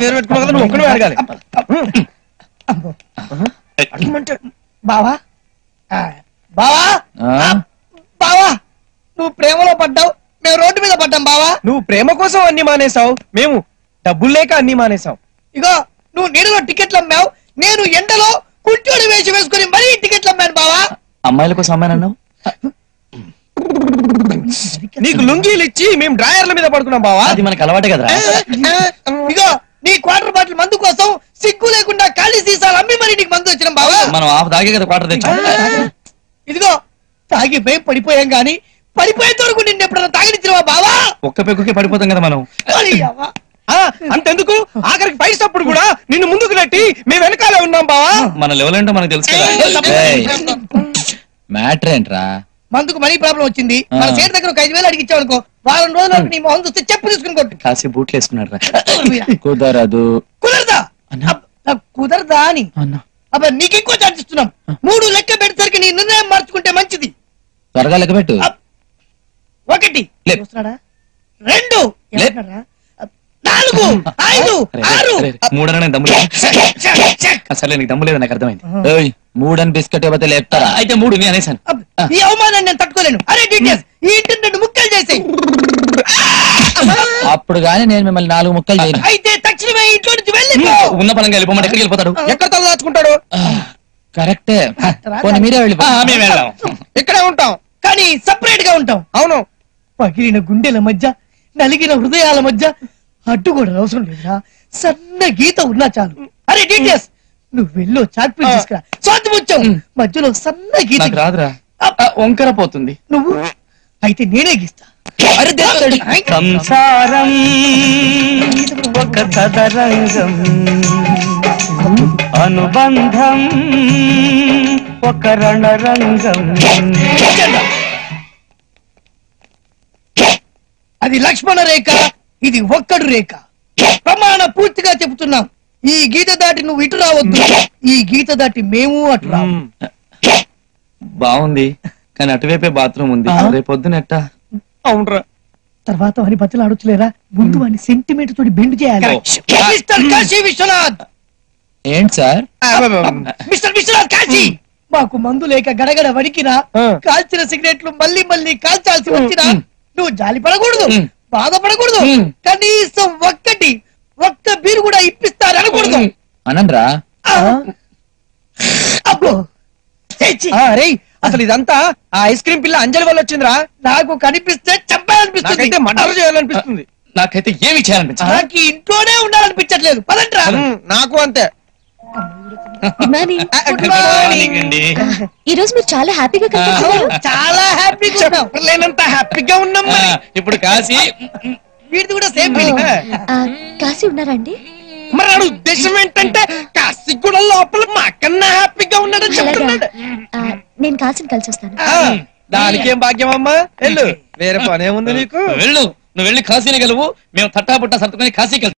పేరు పెట్టుకున్నా నువ్వు ఒక్కడే అడగాలి. బావా బావా బావా నువ్వు ప్రేమలో పడ్డావు, మేము రోడ్డు మీద పడ్డాం బావా. నువ్వు ప్రేమ కోసం అన్ని మానేసావు, మేము డబ్బులు లేక అన్ని మానేసావు. ఇగో నువ్వు నీడలో టికెట్లు అమ్మావు, నేను ఎండలో కుంటోడి వేసి వేసుకుని మరీ టికెట్లు అమ్మాను బావా. అమ్మాయిల కోసం అమ్మానన్నావు, నీకు లుంగీలు ఇచ్చి మేము డ్రాయర్ల మీద పడుకున్నాం బావా. అది మనకు అలవాటే కదరా. ఇగో నీ క్వార్టర్ బాటిల్ మందు కోసం సిగ్గు లేకుండా ఖాళీ సీసాలు అమ్మి మరి నీకు మందు వచ్చినాం బావా. మనం ఆఫ్ దాగే కదా క్వార్టర్ తెచ్చాం. ఇదిగో తాగిపోయి పడిపోయాం గాని పడిపోయేంత వరకు నిన్ను ఎప్పుడన్నా తాగినిచ్చినవా బావా? ఒక్క పెక్కుకే పడిపోతాం కదా మనం. అంతెందుకు ఆఖరికి పైస అప్పుడు కూడా నిన్ను ముందుకు నెట్టి మేము వెనకాలే ఉన్నాం బావా. మన లెవెల్ ఏంటో మనకు తెలుసు కదా. మ్యాటర్ ఏంట్రా? మందుకు మనీ ప్రాబ్లం వచ్చింది, మన సేటు దగ్గర 5,000 అడిగిచ్చావు అనుకో, వారం రోజులు నీ మొహం చూస్తే చెప్పు తీసుకుని కొట్టు. కాసి బూట్లు వేసుకున్నాడు రా. కుదరదు. కుదరదా? కుదరదా అని అబ్బా నీకెక్కువ ఛాన్స్ ఇస్తున్నాం. 3 లెక్క పెట్టేసరికి నీ నిర్ణయం మార్చుకుంటే మంచిది. త్వరగా లెక్క పెట్టు. 1 2 4 5 6 3 అని దమ్ము అసలే నీకు దమ్ము లేదు, నాకు అర్థమైంది. 3 అని బిస్కెట్ ఇవ్వతే లేపుతారా? అయితే 3 నేను అనేసాను. ఈ అవమానాన్ని నేను తట్టుకోలేను. అరే డీటెయిల్స్ ఈ ఇంటర్నెట్ ముక్కలు చేసేయ్. అప్పుడు గానీ నేను మిమ్మల్ని 4 ముక్కలు చేయను. అయితే తక్షణమే ఇంట్లో నుంచి వెళ్ళిపో. ఉన్న పనంగా వెళ్ళిపోమంటే ఎక్కడికి వెళ్ళిపోతాడు? ఎక్కడ తల దాచుకుంటాడు? కరెక్టే, పోనీ మీరే వెళ్ళిపో. మేము వెళ్దాం. ఇక్కడే ఉంటాం కానీ సెపరేట్ గా ఉంటాం. అవును, పగిలిన గుండెల మధ్య నలిగిన హృదయాల మధ్య అడ్డు కూడా అవసరం లేదా, సన్న గీత ఉన్నా చాలు. అరే డీటెయిల్స్ నువ్వు వెళ్ళు, చాక్ పీస్ తీసుకురా. స్వాతి ముత్యం మధ్యలో సన్న గీత రాదురా, వంకర పోతుంది. నువ్వు అయితే నేనే గీస్తా. అరే సంసారం ఒక సదరంగం, అనుబంధం ఒక రణరంగం. అది లక్ష్మణ రేఖ, ఇది ఒక్కడు రేఖ. ప్రమాణ పూర్తిగా చెబుతున్నాం, ఈ గీత దాటి నువ్వు ఇటు రావద్దు, ఈ గీత దాటి మేము అటు రాము. బాగుంది కానీ అటువైపే బాత్రూమ్ ఉంది, రేపొద్దునెట్ట? అవునరా, తర్వాత అని బతులు ఆడొచ్చులేరా, ముందు వాడిని సెంటిమెంట్ తోటి బెండ్ చేయాలి. మిస్టర్ కాశీ విశ్వనాథ్. ఏంటి సార్? మిస్టర్ విశ్వనాథ్ కాశీ, మాకు మందు లేక గడగడ వడికినా, కాల్చిన సిగరెట్లు మళ్ళీ మళ్ళీ కాల్చాల్సి వచ్చినా నువ్వు జాలి పడకూడదు, బాధపడకూడదు. కనీసం ఒక్క బీరు కూడా ఇప్పిస్తారనకూడదు. అనండ్రా. అబ్బో అరే అసలు ఇదంతా ఆ ఐస్ క్రీమ్ పిల్ల అంజలి వల్ల వచ్చిందిరా. నాకు కనిపిస్తే చంపాలనిపిస్తుంది, మర్డర్ చేయాలనిపిస్తుంది. నాకైతే ఏమి చేయాలనిపించదు. నాకు ఇంట్లోనే ఉండాలనిపించట్లేదు. పదంట్రా. నాకు అంతే. ఈ రోజు మీరు చాలా హ్యాపీగా కనిపిస్తున్నారు. చాలా హ్యాపీగా ఉన్నాం, లేనంత హ్యాపీగా ఉన్నాం. ఇప్పుడు కాశీ వీడిది కూడా సేమ్ ఫీలింగ్. కాశీ ఉన్నారండి? మరి నాడు ఉద్దేశం ఏంటంటే కాశీ కూడా లోపల మాకన్నా హ్యాపీగా ఉన్నాడని చెప్తున్నాడు. నేను కాశీని కలిసి వస్తాను. దానికేం భాగ్యం అమ్మా, వెళ్ళు, వేరే పనేముంది నీకు. వెళ్ళు, నువ్వు వెళ్ళి కాశీని గెలువు, మేము తట్టాపుట్టా సర్దుకొని కాశీకి వెళ్తాం.